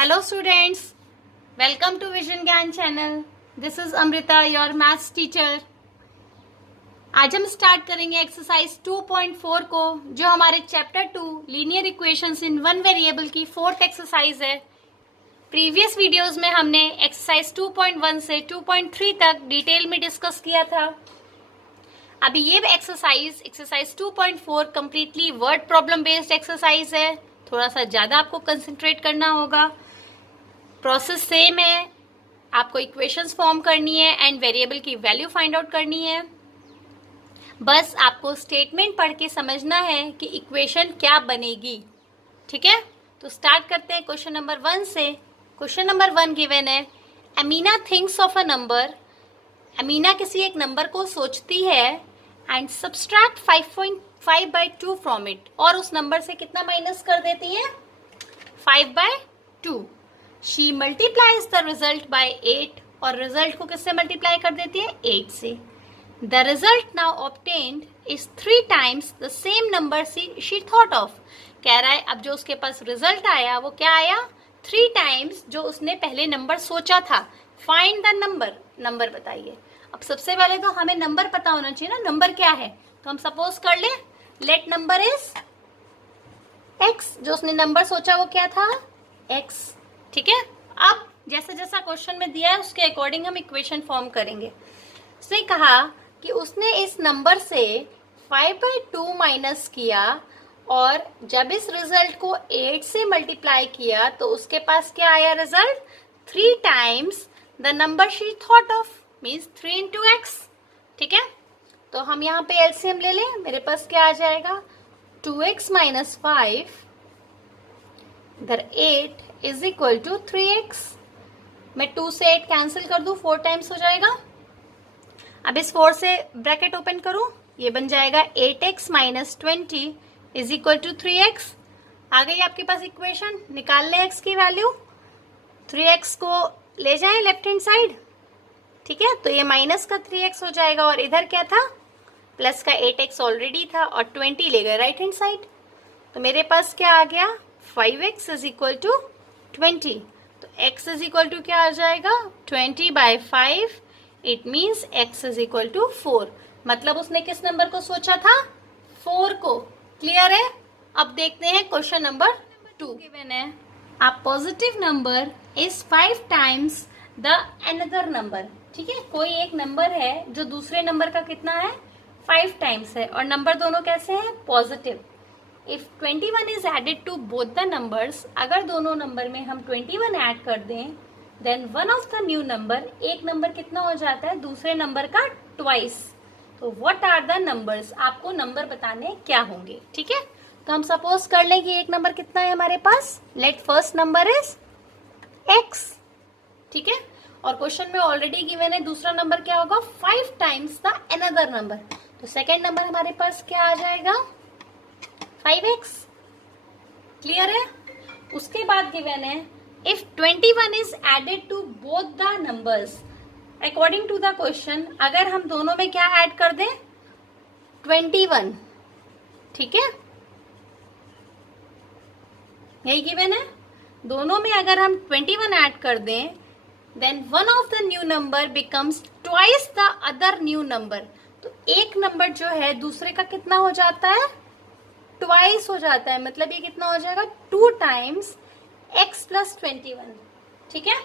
Hello students, welcome to Vision ज्ञान channel. This is Amrita, your maths teacher. आज हम start करेंगे exercise 2.4 को, जो हमारे chapter 2 linear equations in one variable की फोर्थ एक्सरसाइज है. प्रीवियस वीडियोस में हमने एक्सरसाइज 2.1 से 2.3 तक डिटेल में डिस्कस किया था. अभी ये exercise 2.4 completely word problem based exercise है. थोड़ा सा ज़्यादा आपको कंसंट्रेट करना होगा. प्रोसेस सेम है, आपको इक्वेशंस फॉर्म करनी है एंड वेरिएबल की वैल्यू फाइंड आउट करनी है. बस आपको स्टेटमेंट पढ़ के समझना है कि इक्वेशन क्या बनेगी. ठीक है, तो स्टार्ट करते हैं क्वेश्चन नंबर 1 से. क्वेश्चन नंबर 1 गिवन है, Amina thinks of a number. Amina किसी एक नंबर को सोचती है एंड सब्सट्रैक्ट 5/2 फ्रॉम इट, और उस नंबर से कितना माइनस कर देती है? 5/2. She multiplies the result by 8, और रिजल्ट को किससे मल्टीप्लाई कर देती है? 8 से. The result now obtained is 3 times the same number she thought of. कह रहा है अब जो उसके पास रिजल्ट आया वो क्या आया? 3 times जो उसने पहले नंबर सोचा था. Find the number. नंबर बताइए. अब सबसे पहले तो हमें नंबर पता होना चाहिए ना, नंबर क्या है. तो हम सपोज कर ले, लेट नंबर इज x. जो उसने नंबर सोचा वो क्या था? x. ठीक है, अब जैसा जैसा क्वेश्चन में दिया है उसके अकॉर्डिंग हम इक्वेशन फॉर्म करेंगे. उसने कहा कि उसने इस नंबर से 5/2 माइनस किया, और जब इस रिजल्ट को 8 से मल्टीप्लाई किया तो उसके पास क्या आया result? 3 times the number she thought of, means 3 into x. ठीक है, तो हम यहाँ पे एलसीएम ले लें. मेरे पास क्या आ जाएगा? 2x minus 5 इधर 8 इज इक्वल टू 3x. मैं 2 से 8 कैंसिल कर दूं, 4 टाइम्स हो जाएगा. अब इस 4 से ब्रैकेट ओपन करूं, ये बन जाएगा 8x minus 20 is equal to 3x. आ गई आपके पास इक्वेशन. निकाल लें x की वैल्यू. 3x को ले जाएं लेफ्ट हैंड साइड. ठीक है, तो ये माइनस का 3x हो जाएगा, और इधर क्या था? प्लस का 8x ऑलरेडी था, और 20 ले गए राइट हैंड साइड. तो मेरे पास क्या आ गया? 5x is equal to 20. तो x इज इक्वल टू क्या आ जाएगा? 20/5. It means x is equal to 4. मतलब उसने किस नंबर को सोचा था? 4 को. क्लियर है. अब देखते हैं क्वेश्चन नंबर 2. गिवन है, a positive number is 5 times the another number. ठीक है, कोई एक नंबर है जो दूसरे नंबर का कितना है? 5 times है, और नंबर दोनों कैसे हैं? Positive. If 21 is added to both the numbers, अगर दोनों नंबर में हम 21 ऐड कर दें, then one of the new number, एक नंबर कितना हो जाता है? दूसरे नंबर का ट्वाइस. तो व्हाट आर द नंबर्स? आपको नंबर बताने क्या होंगे. ठीक है, तो हम सपोज कर लें कि एक नंबर कितना है हमारे पास. Let first number is x. ठीक है, और क्वेश्चन में ऑलरेडी गिवन है दूसरा नंबर क्या होगा? 5 times द अनदर नंबर. तो सेकेंड नंबर हमारे पास क्या आ जाएगा? 5x. क्लियर है. उसके बाद गिवन है, if 21 is added to both the numbers, according to the question, अगर हम दोनों में क्या ऐड कर दें? 21. ठीक है, यही गिवन है. दोनों में अगर हम 21 ऐड कर दें, then one of the new number becomes twice the other new number. तो एक नंबर जो है दूसरे का कितना हो जाता है? ट्वाइस हो जाता है. मतलब ये कितना हो जाएगा? 2 times x plus 21. ठीक है,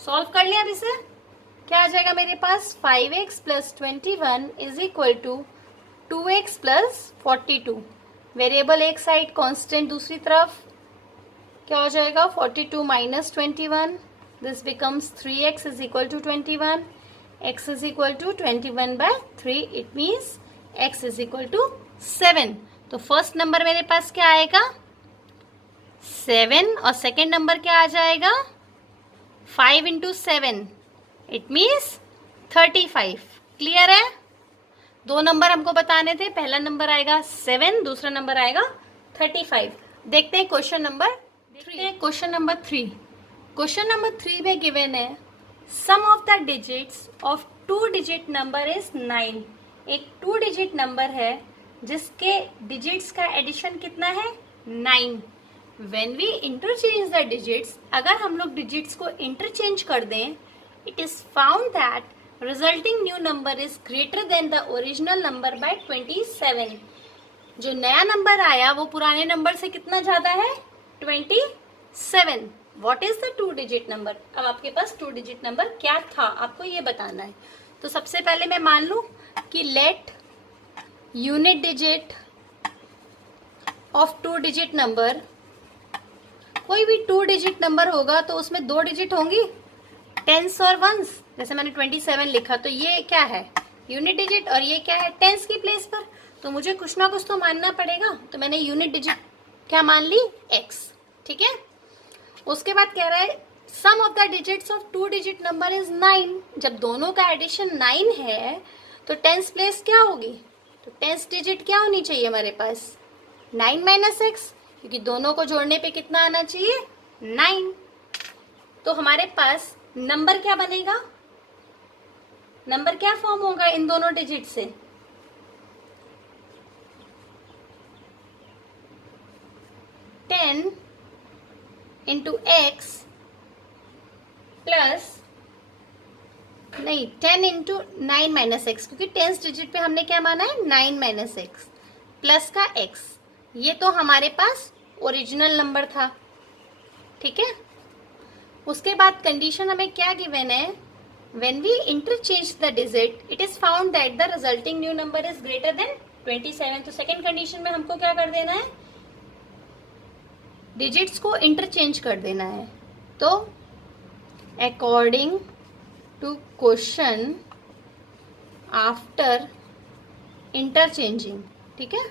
सॉल्व कर लिया. अब इसे क्या आ जाएगा मेरे पास? 5x plus 21 is equal to 2x plus 42. Variable एक साइड, कांस्टेंट दूसरी तरफ. क्या हो जाएगा? 42 minus 21. This becomes 3x is equal to 21. x is equal to 21/3. It means x is equal to 7. तो फर्स्ट नंबर मेरे पास क्या आएगा? 7, और सेकेंड नंबर क्या आ जाएगा? 5 into 7. It means 35. क्लियर है. 2 नंबर हमको बताने थे. पहला नंबर आएगा 7, दूसरा नंबर आएगा 35. देखते हैं question number 3. Question number 3. Question number 3 में गिवन है, sum of the digits of 2 digit number is 9. एक 2 digit नंबर है जिसके डिजिट्स का एडिशन कितना है? 9. When we interchange the digits, अगर हम लोग डिजिट्स को इंटरचेंज कर दें, it is found that resulting new number is greater than the original number by 27। जो नया नंबर आया वो पुराने नंबर से कितना ज्यादा है? 27। What is the 2 digit number? अब आपके पास 2 डिजिट नंबर क्या था, आपको ये बताना है। तो सबसे पहले मैं मान लूं कि let unit digit of 2 digit number, कोई भी 2 डिजिट नंबर होगा तो उसमें 2 डिजिट होंगी, टेंस और वंस। जैसे मैंने 27 लिखा तो ये क्या है? यूनिट डिजिट, और ये क्या है? टेंस की प्लेस पर। तो मुझे कुछ ना कुछ तो मानना पड़ेगा, तो मैंने यूनिट डिजिट क्या मान ली? x। ठीक है। उसके बाद कह रहा है sum of the digits of 2 digit number is 9। जब दोनों का एडिशन 9 है तो टेंस प्लेस क्या होगी? तो टेंस डिजिट क्या होनी चाहिए हमारे पास? 9 माइनस एक्स, क्योंकि दोनों को जोड़ने पे कितना आना चाहिए? 9। तो हमारे पास नंबर क्या बनेगा? नंबर क्या फॉर्म होगा इन दोनों डिजिट से? 10 इंटू एक्स प्लस, नहीं 10 इंटू 9 माइनस एक्स, क्योंकि टेंस डिजिट पे हमने क्या माना है? 9 माइनस एक्स प्लस का एक्स। ये तो हमारे पास ओरिजिनल नंबर था। ठीक है। उसके बाद कंडीशन हमें क्या गिवन है? When we interchange the digit it is found that the resulting new number is greater than 27। तो सेकेंड कंडीशन में हमको क्या कर देना है? डिजिट्स को इंटरचेंज कर देना है। तो according to question after interchanging, ठीक है,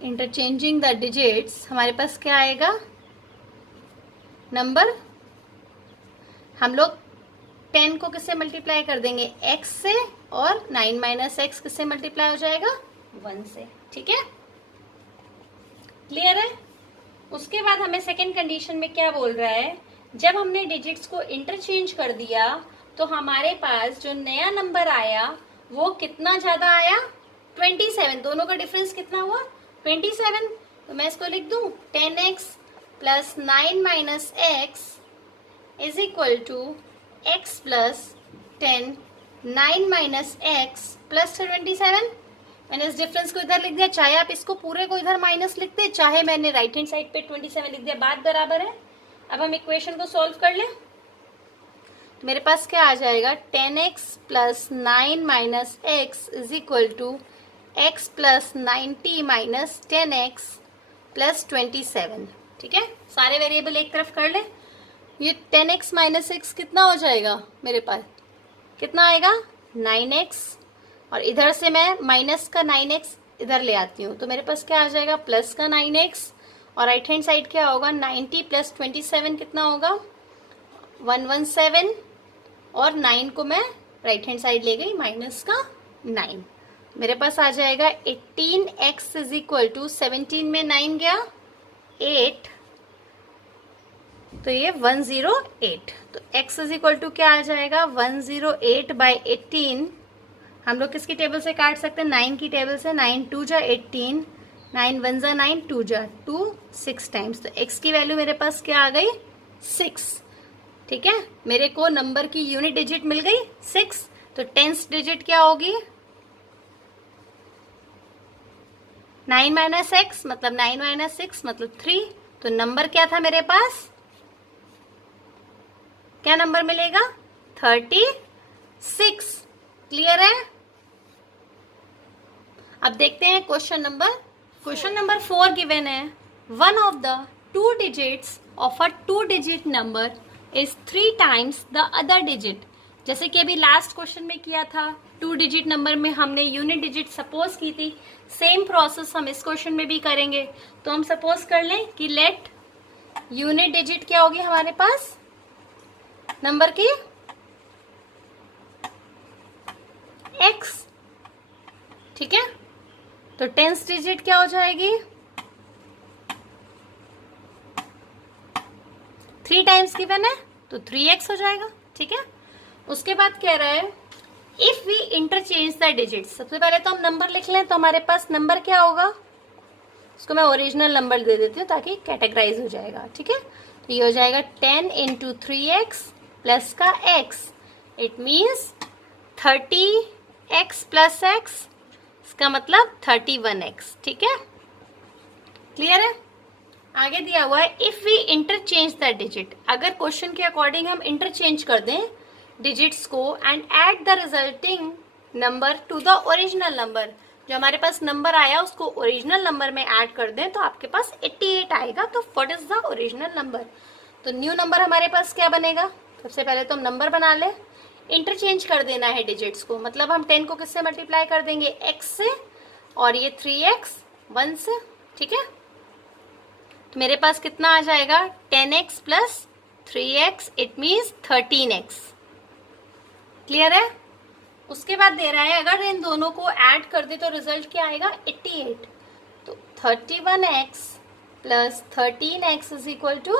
इंटरचेंजिंग द डिजिट्स, हमारे पास क्या आएगा? नंबर, हम लोग 10 को किससे मल्टीप्लाई कर देंगे? x से, और 9 माइनस एक्स किससे मल्टीप्लाई हो जाएगा? 1 से। ठीक है, क्लियर है। उसके बाद हमें सेकेंड कंडीशन में क्या बोल रहा है? जब हमने डिजिट्स को इंटरचेंज कर दिया तो हमारे पास जो नया नंबर आया वो कितना ज्यादा आया? 27। दोनों का डिफरेंस कितना हुआ? 27। तो मैं इसको लिख दूं 10x plus 9 minus x is equal to x plus 10 9 minus x plus 27। मैंने इस डिफरेंस को इधर लिख दिया, चाहे आप इसको पूरे को इधर माइनस लिखते, चाहे मैंने राइट हैंड साइड पे 27 लिख दिया, बात बराबर है। अब हम इक्वेशन को सॉल्व कर लें। मेरे पास क्या आ जाएगा? 10x plus 9 minus x is equal to x plus 90 minus 10x plus 27। ठीक है, सारे वेरिएबल एक तरफ कर ले। ये 10x माइनस एक्स कितना हो जाएगा? मेरे पास कितना आएगा? 9x, और इधर से मैं माइनस का 9x इधर ले आती हूँ, तो मेरे पास क्या आ जाएगा? प्लस का 9x, और राइट हैंड साइड क्या होगा? 90 प्लस 27 कितना होगा? 117, और 9 को मैं राइट हैंड साइड ले गई, माइनस का 9। मेरे पास आ जाएगा 18x इज इक्वल टू 17 में 9 गया 8, तो ये 108। तो x इज इक्वल टू क्या आ जाएगा? 108 बाई 18। हम लोग किसकी टेबल से काट सकते हैं? 9 की टेबल से। 9 2 जा 18, 9 1 जा 9, 2 जा 2, 6 टाइम्स। तो x की वैल्यू मेरे पास क्या आ गई? 6। ठीक है, मेरे को नंबर की यूनिट डिजिट मिल गई 6। तो टेंस डिजिट क्या होगी? 9 माइनस एक्स मतलब 9 माइनस 6 मतलब 3। तो नंबर क्या था मेरे पास? क्या नंबर मिलेगा? 36। क्लियर है। अब देखते हैं क्वेश्चन नंबर 4 गिवन है। One of the 2 digits of a 2 digit number is 3 times the other digit. जैसे कि अभी लास्ट क्वेश्चन में किया था, 2 डिजिट नंबर में हमने यूनिट डिजिट सपोज की थी, सेम प्रोसेस हम इस क्वेश्चन में भी करेंगे। तो हम सपोज कर लें कि लेट यूनिट डिजिट क्या होगी हमारे पास नंबर की? x। ठीक है, तो टेंस डिजिट क्या हो जाएगी? 3 टाइम्स गिवन है तो 3x हो जाएगा। ठीक है, उसके बाद कह रहा है if we interchange the digits, सबसे पहले तो हम नंबर लिख लें, तो हमारे पास नंबर क्या होगा, उसको मैं ओरिजिनल नंबर दे देती हूँ ताकि कैटेगराइज हो जाएगा, ठीक है। तो ये हो जाएगा 10 इंटू 3x प्लस का x, it means 30x plus x, इसका मतलब 31x, ठीक है, क्लियर है। आगे दिया हुआ है if we interchange the digit, अगर क्वेश्चन के अकॉर्डिंग हम इंटरचेंज कर दें डिजिट्स को and add the resulting number to the original number, जो हमारे पास नंबर आया उसको ओरिजिनल नंबर में ऐड कर दें तो आपके पास 88 आएगा। तो what is the original number, तो न्यू नंबर हमारे पास क्या बनेगा, सबसे पहले तो हम नंबर बना ले, इंटरचेंज कर देना है डिजिट्स को, मतलब हम 10 को किससे मल्टीप्लाई कर देंगे, x से, और ये 3x 1 से, ठीक है। तो मेरे पास कितना आ जाएगा 10x plus 3x, it means 13x, clear है। उसके बाद दे रहा है अगर इन दोनों को ऐड कर दे तो रिजल्ट क्या आएगा 88, तो 31x plus 13x is equal to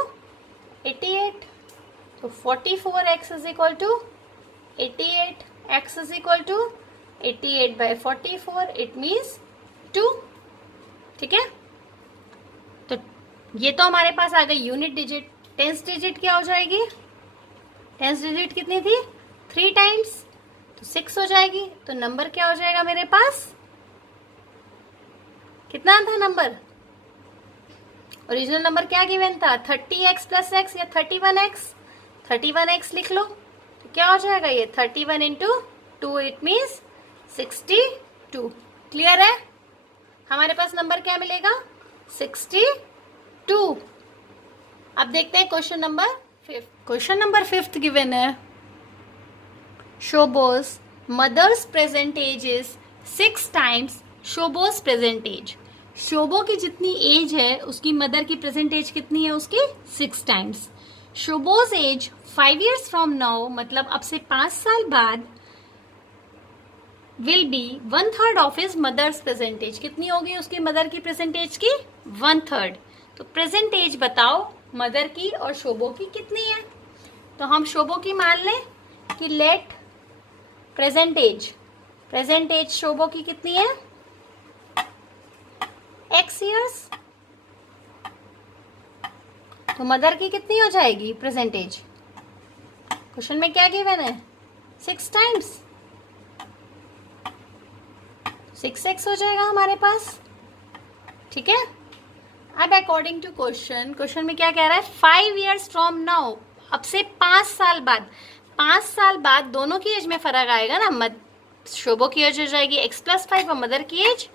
88, तो 44x is equal to 88, x is equal to 88 by 44, it means 2, ठीक है। तो ये तो हमारे पास आ गई यूनिट डिजिट। टेंस डिजिट क्या हो जाएगी, टेंस डिजिट कितनी थी 3 टाइम्स, तो 6 हो जाएगी। तो नंबर क्या हो जाएगा मेरे पास, कितना था नंबर, ओरिजिनल नंबर क्या गिवन था 30x प्लस x या 31x, 31x लिख लो, तो क्या हो जाएगा ये 31 इंटू 2, इट मीन्स 62, क्लियर है। हमारे पास नंबर क्या मिलेगा 62। अब देखते हैं question number 5। Question number 5 given है, Shobo's mother's present age is 6 times Shobo's present age, Shobo की जितनी एज है उसकी मदर की प्रेजेंट एज कितनी है, उसकी 6 times. Shobo's age 5 years from now, मतलब अब से 5 साल बाद, will be 1/3 of his mother's present age, कितनी होगी उसकी मदर की प्रेजेंट एज की 1/3। तो प्रेजेंट एज बताओ मदर की और शोबो की कितनी है, तो हम शोबो की मान लें कि लेट प्रेजेंट एज शोबो की कितनी है x years, तो मदर की कितनी हो जाएगी प्रेजेंट एज, क्वेश्चन में क्या गिवन है 6 टाइम्स, 6x हो जाएगा हमारे पास, ठीक है। अब अकॉर्डिंग टू क्वेश्चन में क्या कह रहा है 5 years फ्रॉम नाउ, अब से 5 साल बाद, 5 साल बाद दोनों की एज में फर्क आएगा ना, शोबो की एज हो जाएगी x प्लस 5 और मदर की एज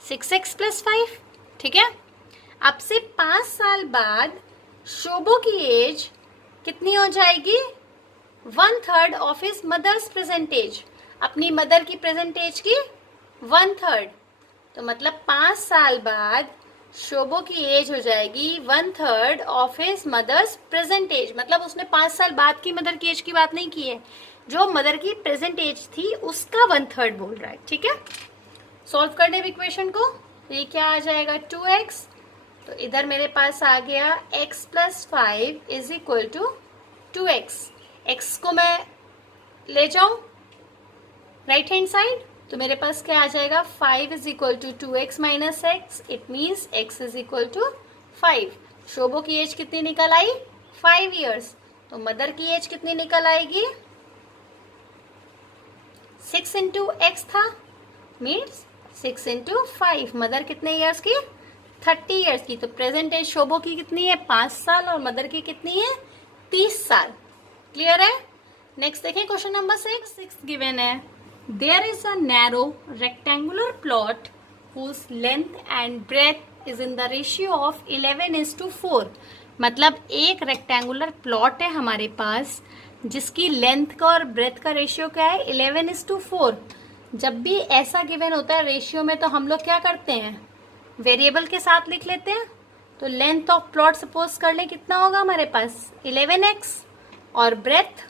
6x प्लस 5, ठीक है। अब से 5 साल बाद शोबो की एज कितनी हो जाएगी 1/3 of his mother's present age, अपनी मदर की प्रेजेंट एज की 1/3, तो मतलब 5 साल बाद शोबो की एज हो जाएगी 1/3 of his mother's present age, मतलब उसने 5 साल बाद की मदर की एज की बात नहीं की है, जो मदर की प्रेजेंट एज थी उसका 1/3 बोल रहा है, ठीक है। सॉल्व करने इक्वेशन को, तो ये क्या आ जाएगा 2x, तो इधर मेरे पास आ गया x plus 5 is equal to 2x, x को मैं ले जाऊं राइट हैंड साइड, तो मेरे पास क्या आ जाएगा 5 is equal to 2x minus x, it means x is equal to 5। Shobo की एज कितनी निकल आई 5 years, तो मदर की एज कितनी निकल आएगी 6 इंटू x था, मीन्स 6 इंटू 5, मदर कितने ईयर्स की 30 years की, तो प्रेजेंट एज शोबो की कितनी है 5 साल और मदर की कितनी है 30 साल, क्लियर है। नेक्स्ट देखें क्वेश्चन नंबर 6 गिवन है, there is a narrow rectangular plot whose length and breadth is in the ratio of 11:4, मतलब एक रेक्टेंगुलर प्लॉट है हमारे पास जिसकी लेंथ का और ब्रेथ का रेशियो क्या है 11:4। जब भी ऐसा गिवन होता है रेशियो में तो हम लोग क्या करते हैं वेरिएबल के साथ लिख लेते हैं, तो लेंथ ऑफ प्लॉट सपोज कर ले कितना होगा हमारे पास 11x, और ब्रेथ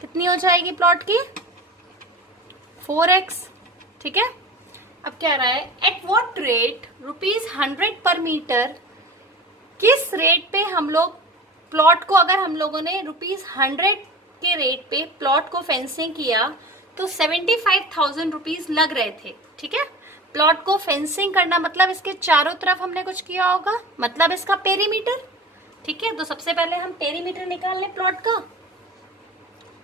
कितनी हो जाएगी प्लॉट की 4x, ठीक है। अब क्या रहा है एट व्हाट रेट ₹100 पर मीटर, किस रेट पे हम लोग प्लॉट को, अगर हम लोगों ने ₹100 के रेट पे प्लॉट को फेंसिंग किया तो 75,000 रुपीज लग रहे थे। ठीक है, प्लॉट को फेंसिंग करना मतलब इसके चारों तरफ हमने कुछ किया होगा, मतलब इसका पेरीमीटर। ठीक है, तो सबसे पहले हम पेरीमीटर निकाल लें प्लॉट का।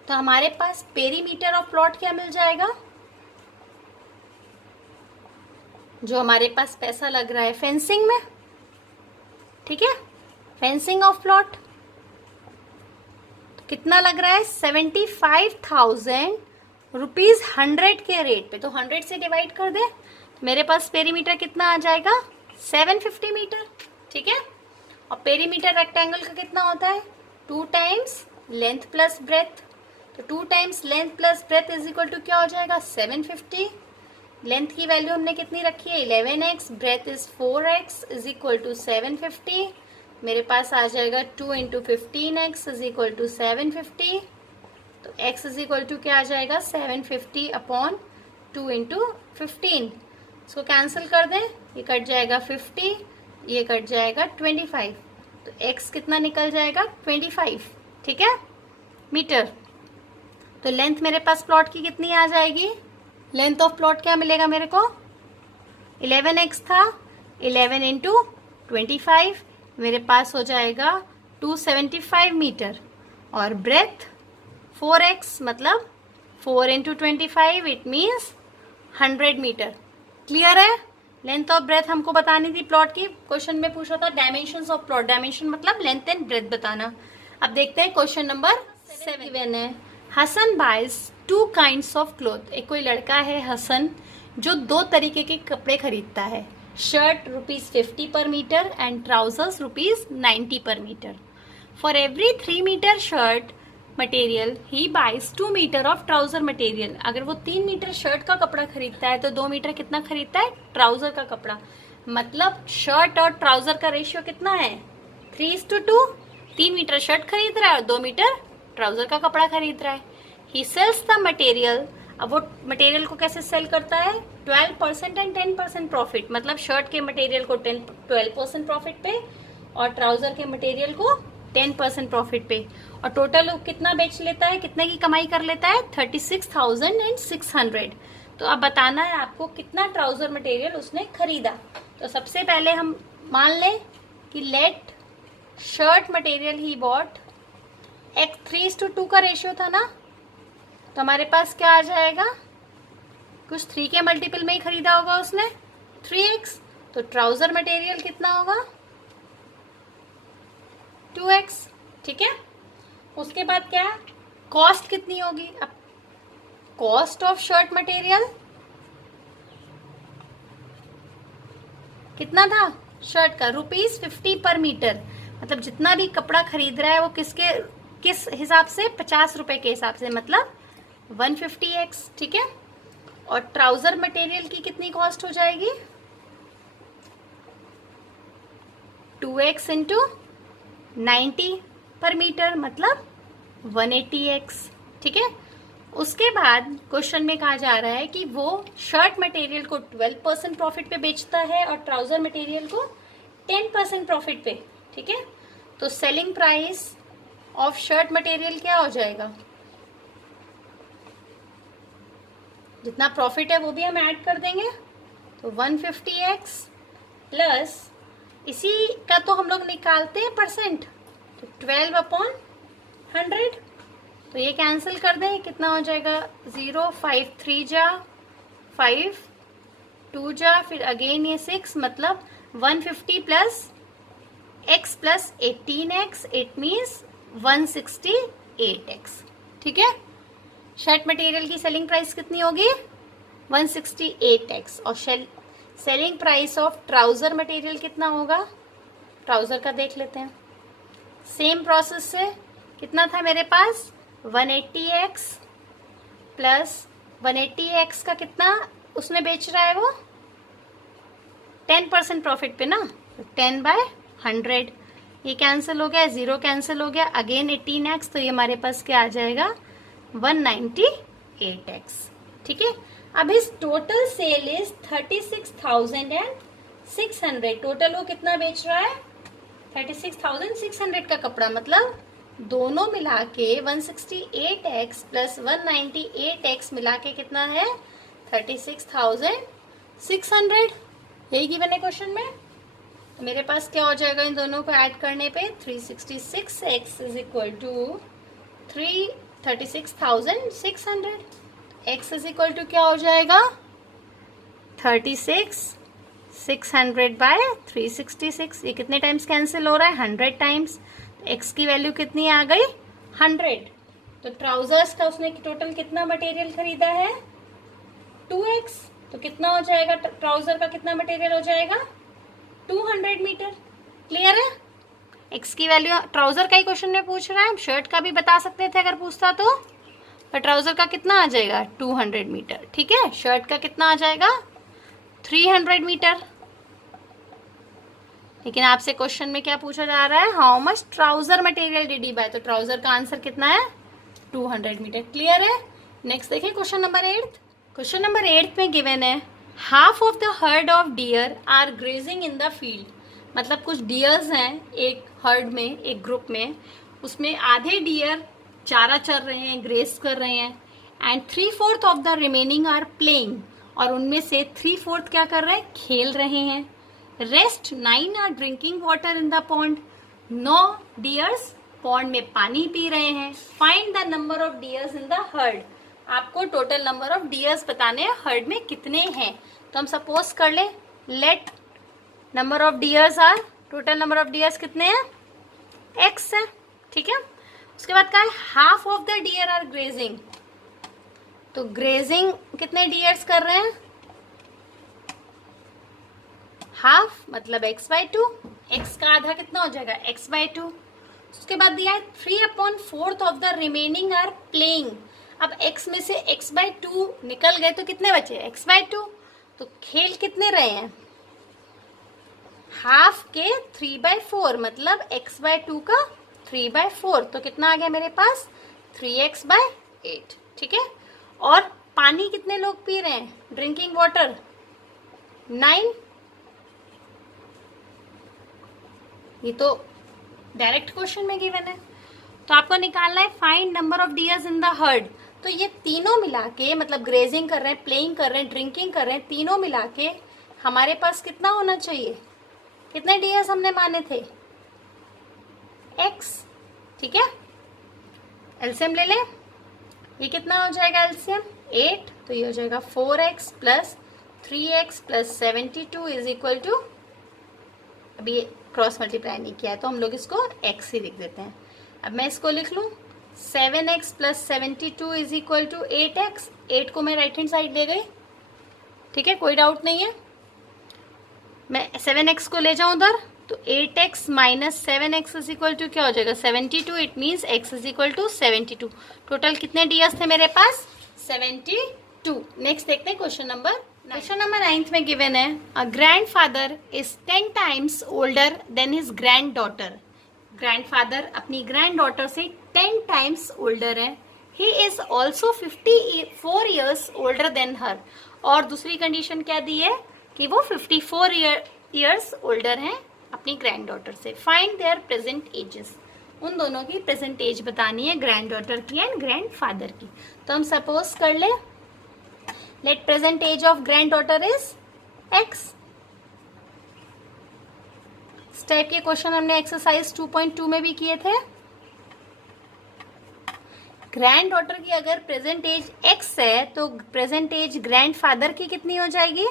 तो हमारे पास पेरीमीटर ऑफ प्लॉट क्या मिल जाएगा, जो हमारे पास पैसा लग रहा है फेंसिंग में। ठीक है, फेंसिंग ऑफ प्लॉट तो कितना लग रहा है, 75,000 रुपीज 100 के रेट पे। तो 100 से डिवाइड कर दे तो मेरे पास पेरीमीटर कितना आ जाएगा, 750 मीटर। ठीक है, और पेरीमीटर रेक्टेंगल का कितना होता है, 2 टाइम्स लेंथ प्लस ब्रेथ। तो 2 times length plus breadth is equal to क्या हो जाएगा, 750। लेंथ की वैल्यू हमने कितनी रखी है, 11x, breadth is 4x is equal to 750। मेरे पास आ जाएगा 2 into 15x is equal to 750। तो x इज इक्वल टू क्या आ जाएगा, 750 अपॉन 2 इंटू 15। इसको कैंसिल कर दें, ये कट जाएगा 50, ये कट जाएगा 25। तो x कितना निकल जाएगा, 25। ठीक है, मीटर। तो लेंथ मेरे पास प्लॉट की कितनी आ जाएगी, लेंथ ऑफ प्लॉट क्या मिलेगा मेरे को, 11x था, 11 इंटू 25 मेरे पास हो जाएगा 275 मीटर। और ब्रेथ 4x मतलब 4 into 25 it means 100 metre. Clear है, लेंथ ऑफ ब्रेथ हमको बतानी थी प्लॉट की। क्वेश्चन में पूछा था डायमेंशंस ऑफ प्लॉट, डायमेंशन मतलब लेंथ एंड ब्रेथ बताना। अब देखते हैं क्वेश्चन नंबर 7 है, Hasan buys 2 kinds of cloth. एक कोई लड़का है हसन जो 2 तरीके के कपड़े खरीदता है, शर्ट ₹50 पर मीटर एंड ट्राउजर्स ₹90 पर metre. For every 3 metre shirt material he buys 2 metre of trouser material. अगर वो 3 मीटर शर्ट का कपड़ा खरीदता है तो 2 मीटर कितना खरीदता है, ट्राउजर का कपड़ा। मतलब शर्ट और ट्राउजर का रेशियो कितना है, 3:2। 3 मीटर शर्ट खरीद रहा है और 2 मीटर ट्राउजर का कपड़ा खरीद रहा है। ही सेल्स द मटेरियल, अब वो मटेरियल को कैसे सेल करता है, 12% एंड 10% प्रॉफिट। मतलब शर्ट के मटेरियल को 12% प्रॉफिट पे और ट्राउजर के मटेरियल को 10% प्रॉफिट पे। और टोटल कितना बेच लेता है, कितने की कमाई कर लेता है, 36,600। तो अब बताना है आपको कितना ट्राउजर मटेरियल उसने खरीदा। तो सबसे पहले हम मान लें कि let shirt material he bought, एक 3:2 का रेशियो था ना, तो हमारे पास क्या आ जाएगा, कुछ 3 के मल्टीपल में ही खरीदा होगा उसने, 3x। तो ट्राउजर मटेरियल कितना होगा, 2x। ठीक है, उसके बाद क्या है, कॉस्ट कितनी होगी। अब कॉस्ट ऑफ शर्ट मटेरियल कितना था शर्ट का, ₹50 पर मीटर। मतलब जितना भी कपड़ा खरीद रहा है वो किस हिसाब से, 50 रुपए के हिसाब से, मतलब 150x। ठीक है, और ट्राउजर मटेरियल की कितनी कॉस्ट हो जाएगी, 2x इंटू 90 पर मीटर मतलब 180x। ठीक है, उसके बाद क्वेश्चन में कहा जा रहा है कि वो शर्ट मटेरियल को 12% प्रॉफिट पे बेचता है और ट्राउजर मटेरियल को 10% प्रॉफिट पे। ठीक है, तो selling price of shirt material क्या हो जाएगा, जितना प्रॉफिट है वो भी हम ऐड कर देंगे। तो 150x प्लस इसी का तो हम लोग निकालते हैं परसेंट, तो 12/100। तो ये कैंसिल कर दें, कितना हो जाएगा, 0, 5 3 जा 5, 2 जा, फिर अगेन ये 6, मतलब 150 plus x plus 18x it means 168x। ठीक है, शर्ट मटेरियल की सेलिंग प्राइस कितनी होगी, 168x। और selling price of trouser material कितना होगा, ट्राउजर का देख लेते हैं। सेम प्रोसेस से कितना था मेरे पास, 180x प्लस 180x का कितना उसमें बेच रहा है वो, 10% प्रॉफिट पे ना, तो 10/100। ये कैंसिल हो गया, 0 कैंसिल हो गया, अगेन 18x, तो ये हमारे पास क्या आ जाएगा, 198x। ठीक है, अब इस टोटल सेल इज 36,600। टोटल वो कितना बेच रहा है, 36,600 का कपड़ा, मतलब दोनों मिला के 168x प्लस 198x मिला के कितना है 36,600। यही गिवन है क्वेश्चन में। तो मेरे पास क्या हो जाएगा इन दोनों को ऐड करने पे 366x is equal to 36,600। x is equal to क्या हो जाएगा 36,600 बाय 366। ये कितने टाइम्स कैंसिल हो रहा है 100 टाइम्स। x की वैल्यू कितनी आ गई 100। तो ट्राउजर्स का उसने टोटल कितना मटेरियल खरीदा है 2x। तो कितना हो जाएगा ट्राउजर का कितना मटेरियल हो जाएगा 200 मीटर। क्लियर है। x की वैल्यू ट्राउजर का ही क्वेश्चन में पूछ रहा है, शर्ट का भी बता सकते थे अगर पूछता तो। पर ट्राउजर का कितना आ जाएगा 200 मीटर। ठीक है, शर्ट का कितना आ जाएगा 300 मीटर। लेकिन आपसे क्वेश्चन में क्या पूछा जा रहा है how much trouser material did he buy. तो ट्राउजर का आंसर कितना है 200 मीटर। क्लियर है। नेक्स्ट देखिए क्वेश्चन नंबर 8। क्वेश्चन नंबर 8 में गिवन है half of the herd of deer are grazing in the field. मतलब कुछ डियर्स हैं एक हर्ड में, एक ग्रुप में, उसमें आधे डियर चारा चर रहे हैं, ग्रेस कर रहे हैं, and 3/4 of the remaining are playing. और उनमें से 3/4 क्या कर रहे हैं खेल रहे हैं। Rest 9 are drinking water in the pond. 9 deers pond में पानी पी रहे हैं। Find the number of deers in the herd. आपको टोटल नंबर ऑफ डियर्स बताने हैं हर्ड में कितने हैं। तो हम सपोज कर ले let number of deers are, total number of deers कितने हैं x है। ठीक है, उसके बाद क्या है half of the deer are grazing. तो ग्रेजिंग कितने डियर्स कर रहे हैं हाफ मतलब x/2। x का आधा कितना हो जाएगा x/2। उसके बाद दिया है 3/4 of the remaining are playing. अब x में से x/2 निकल गए तो कितने बचे x/2। तो खेल कितने रहे हैं हाफ के 3/4 मतलब x/2 का 3/4। तो कितना आ गया मेरे पास 3x/8। ठीक है, और पानी कितने लोग पी रहे हैं ड्रिंकिंग वाटर 9। ये तो डायरेक्ट क्वेश्चन में गिवन है। तो आपको निकालना है find number of deers in the heard. तो ये तीनों मिला के मतलब ग्रेजिंग कर रहे हैं, प्लेइंग कर रहे हैं, ड्रिंकिंग कर रहे हैं, तीनों मिला के हमारे पास कितना होना चाहिए। कितने डियर्स हमने माने थे x। ठीक है, एलसीएम ले ले। ये कितना हो जाएगा एलसीएम 8। तो ये हो जाएगा 4x plus 3x plus 72 is equal to, अभी क्रॉस मल्टीप्लाई नहीं किया है तो हम लोग इसको x ही लिख देते हैं। अब मैं इसको लिख लूँ 7x plus 72 is equal to 8x। 8 को मैं राइट हैंड साइड ले गई। ठीक है, कोई डाउट नहीं है। मैं 7x को ले जाऊं उधर तो 8x minus 7x is equal to क्या हो जाएगा 72। It means x is equal to 72। Total कितने डियर्स थे मेरे पास 72। नेक्स्ट देखते हैं क्वेश्चन नंबर 9 में गिवन है a grandfather is 10 times older than his granddaughter. Grandfather अपनी ग्रैंड डॉटर से 10 टाइम्स ओल्डर है। He is also 54 years older than her. और दूसरी कंडीशन क्या दी है कि वो 54 ईयर्स ओल्डर हैं अपनी ग्रैंड डॉटर से। Find their present ages. उन दोनों की प्रेजेंट एज बतानी है, ग्रैंड डॉटर की एंड ग्रैंड फादर की। तो हम सपोज कर ले let present age of granddaughter is x। इस टाइप के क्वेश्चन हमने एक्सरसाइज 2.2 में भी किए थे। ग्रैंड डॉटर की अगर प्रेजेंट एज x है तो प्रेजेंट एज ग्रैंड फादर की कितनी हो जाएगी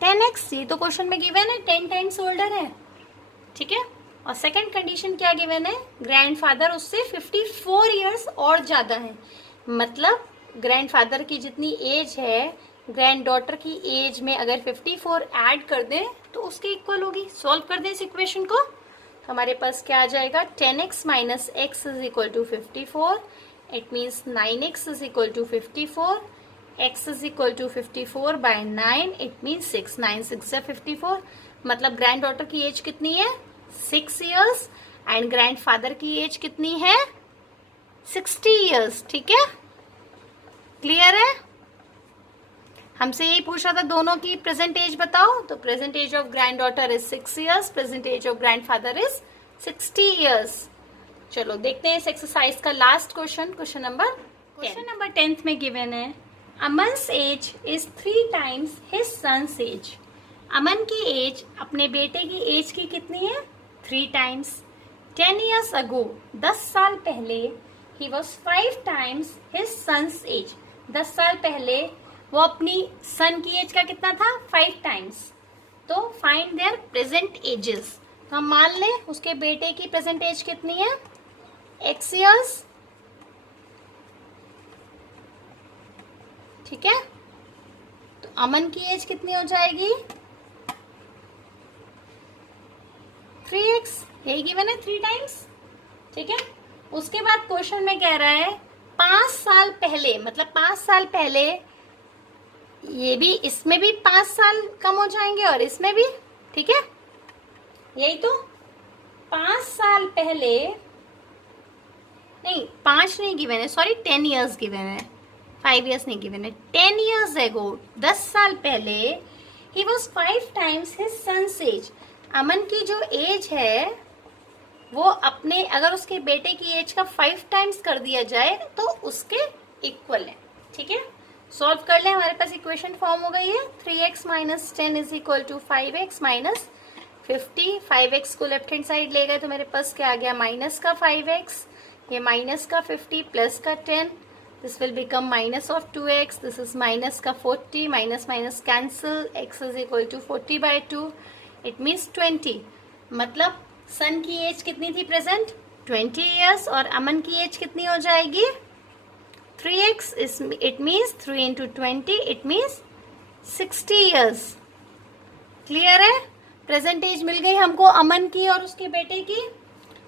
10x। ये तो क्वेश्चन में गिवन है 10 टाइम्स ओल्डर है। ठीक है, और सेकंड कंडीशन क्या गिवन है ग्रैंडफादर उससे 54 इयर्स और ज्यादा है। मतलब ग्रैंडफादर की जितनी एज है ग्रैंड डॉटर की एज में अगर 54 ऐड कर दें तो उसके इक्वल होगी। सॉल्व कर दें इस इक्वेशन को तो हमारे पास क्या आ जाएगा 10x minus x is equal to 54। It means 9x is equal to 54। x is equal to 54 by 9। It means 6। 9 6 से 54। मतलब ग्रैंड डॉटर की एज कितनी है 6 इयर्स एंड ग्रैंड फादर की एज कितनी है 60 इयर्स। ठीक है, क्लियर है। हमसे यही पूछा था दोनों की प्रेजेंट एज बताओ, तो present age of granddaughter is 6 years, present age of grandfather is 60 years। चलो देखते हैं इस एक्सरसाइज का लास्ट क्वेश्चन, क्वेश्चन नंबर 10 में गिवन है Aman's age is 3 times his sons age. Aman की एज अपने बेटे की एज की कितनी है? 3 times। 10 years ago 10 साल पहले he was 5 times his son's age। 10 साल पहले वो अपनी सन की एज का कितना था? 5 times। तो फाइंड देयर प्रेजेंट एजेस। तो हम मान लें उसके बेटे की प्रेजेंट एज कितनी है? x years, ठीक है। तो अमन की एज कितनी हो जाएगी? 3x, यही गिवन है 3 times, ठीक है। उसके बाद क्वेश्चन में कह रहा है 5 साल पहले, मतलब 5 साल पहले, ये भी इसमें भी 5 साल कम हो जाएंगे और इसमें भी, ठीक है। यही तो 5 साल पहले, नहीं 5 नहीं गिवन है, सॉरी 10 years गिवन है, 5 years नहीं गिवन है। 10 years ago 10 साल पहले he was 5 times his son's age। अमन की जो एज है वो अपने, अगर उसके बेटे की एज का 5 times कर दिया जाए तो उसके इक्वल है, ठीक है। सॉल्व कर ले, हमारे पास इक्वेशन फॉर्म हो गई है। 3x - 10 is equal to 5x - 50। 5x को लेफ्ट हैंड साइड ले गए तो मेरे पास क्या आ गया? माइनस का 5x, ये माइनस का 50 प्लस का 10, this will become minus of 2x, this is minus का 40, minus minus cancel, x is equal to 40/2, it means 20। मतलब सन की एज कितनी थी प्रेजेंट? 20 years, और अमन की एज कितनी हो जाएगी? 3x, it means 3 into 20, it means 60 years। Clear है? प्रेजेंट एज मिल गई हमको अमन की और उसके बेटे की।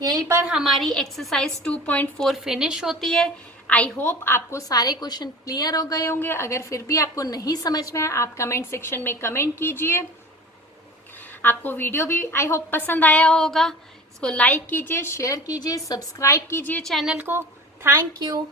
यहीं पर हमारी एक्सरसाइज 2.4 फिनिश होती है। आई होप आपको सारे क्वेश्चन क्लियर हो गए होंगे। अगर फिर भी आपको नहीं समझ में आया, आप कमेंट सेक्शन में कमेंट कीजिए। आपको वीडियो भी आई होप पसंद आया होगा। इसको लाइक कीजिए, शेयर कीजिए, सब्सक्राइब कीजिए चैनल को। Thank you.